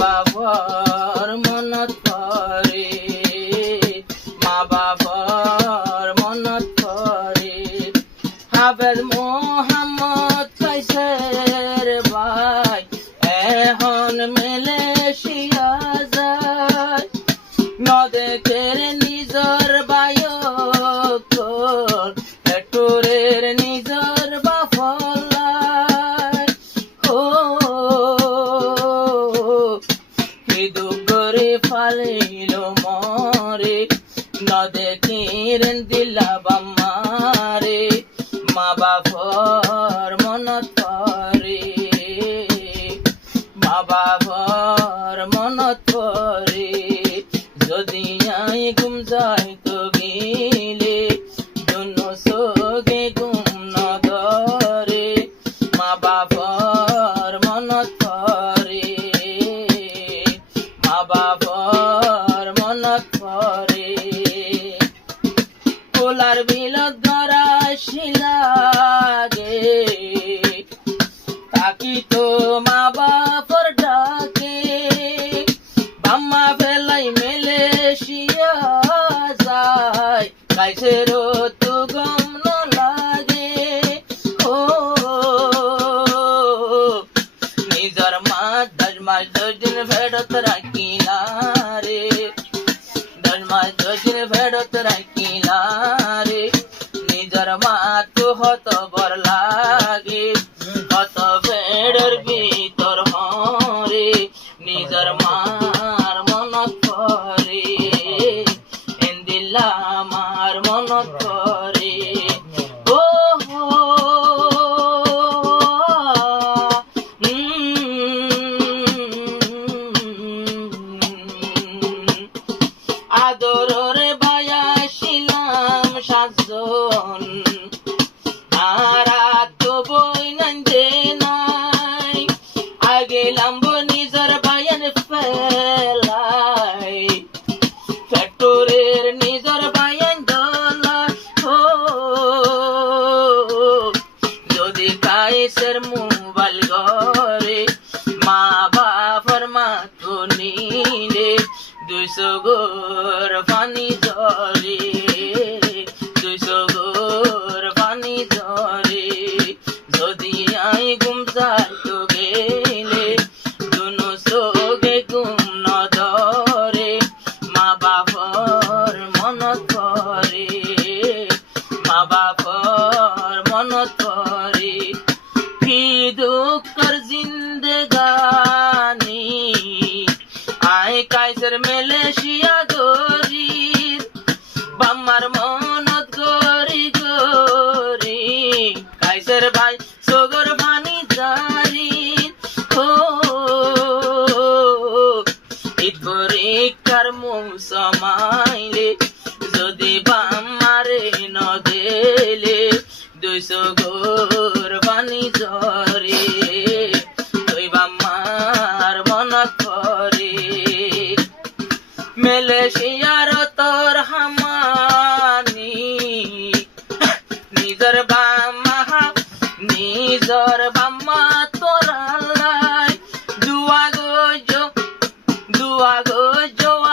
বাবার মনত পরে, মা বাবার মনত পরে। হাফেজ মোহাম্মদ কাইসের ভাই এখন মালয়েশিয়া যায়, নদেকের নিজর বায়কর হেটুরের নিজর বাফলাই। ও হিদুগরে ফালিল মরে, নদেকের দিলা বামারে। মা বাবার মনত পরে, মা বাবার মনত পরে। যদি আই ঘুম যাই তো গেলে দুনো চোখে ঘুম নধরে। মা বাবার মনত পরে, মা বাবার মনত পরে। কোলার বিলত ধরা শিলাগে, তাকি তো মা বাপর ডাকে। বাম্মা ফেলাই মালয়েশিয়া যায়, কাইসেরও তো গম ন লাগে। ও নিজর মা 10 মাস 10 দিন ফেরত রাখিলা রে, 10 মাস 10 দিন ফেরত রাখিলা রে। নিজর মা তো হত বর লাগে, হত ফেরর ভিতর হরে। নিজর মার মনত পরে, এন্দিল্লা মার মনত পরে। ও আদরের বায়াসিলাম 7 জন, আর তো বই নন্দে নাই। আগেলাম নিজর বায়ান ফেলাই, ফ্যাক্টরের নিজর বায়ান দলা। ও যদি কাইসের মোবাইল ঘরে, মা বাবার মাতো নিলে 200 গোর পানি জলে, 200 গোর পানি জলে। যদি আই ঘুম যাই তো গেলে দুনো চোখে ঘুম নধরে। মা বাবার মনত পরে, মা বাবার মনত পরে। কি দুঃখর জিন্দেগানি আই কাইসের মালয়েশিয়া গরিব। বাম্মার মনত গরি গরি, কাইসের ভাই সগর পানি জারি। ও ঈদ পরীক্ষার মৌসুম আইলে, যদি বাম্মারে ন দেলে 200 গোর পানি ঝরে। তুই বাম্মার মনত পরে, মালয়েশিয়ার তোর হামানি। নিজর বাম্মা নিজর বাম্মা তোর আল্লাহ। দুয়া গো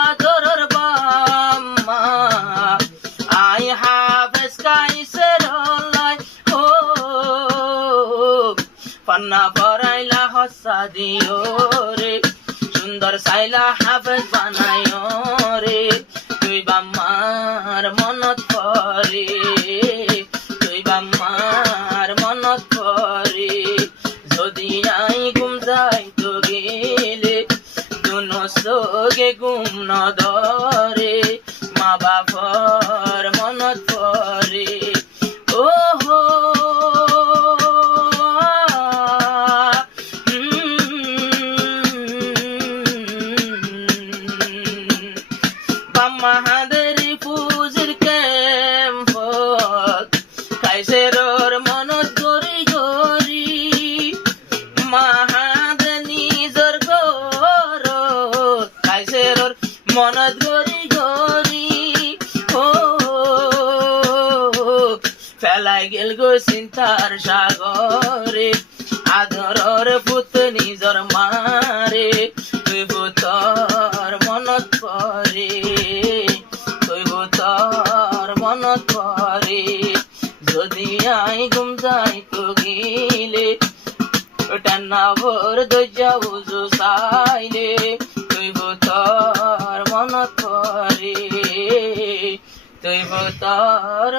আদরের বাম্মা, আই হাফেজ কাইসের লাই। ও পান্না পরাইলা হসা দিও রে, সুন্দর সাইলা হাফেজ বানাইও রে। তুই বাম্মার মনত পরে, তুই বাম্মার মনত পরে। যদি আই ঘুম যাই তো গেলে দুনো চোখে ঘুম নধরে। মা বাবার মনত পরে। ও হো বাম্মাহাদেরি পুজির ক্যাম্পত, কাইসেরর মনত গরি গরি। মাহাদে নিজর ঘর, কাইসেরর মনত গরি গরি। ও ফেলাই গেল গো চিন্তার সাগরে, আদরের পুত নিজর মারে। তুই তৈব তোর মনত পরে, তৈব তোর মনত পরে, যদি আই ঘুম যাই তো গিলে টান্না ভোর দরজা বুঝু চাইলে, তৈব তোর মনত পরে, তৈব তোর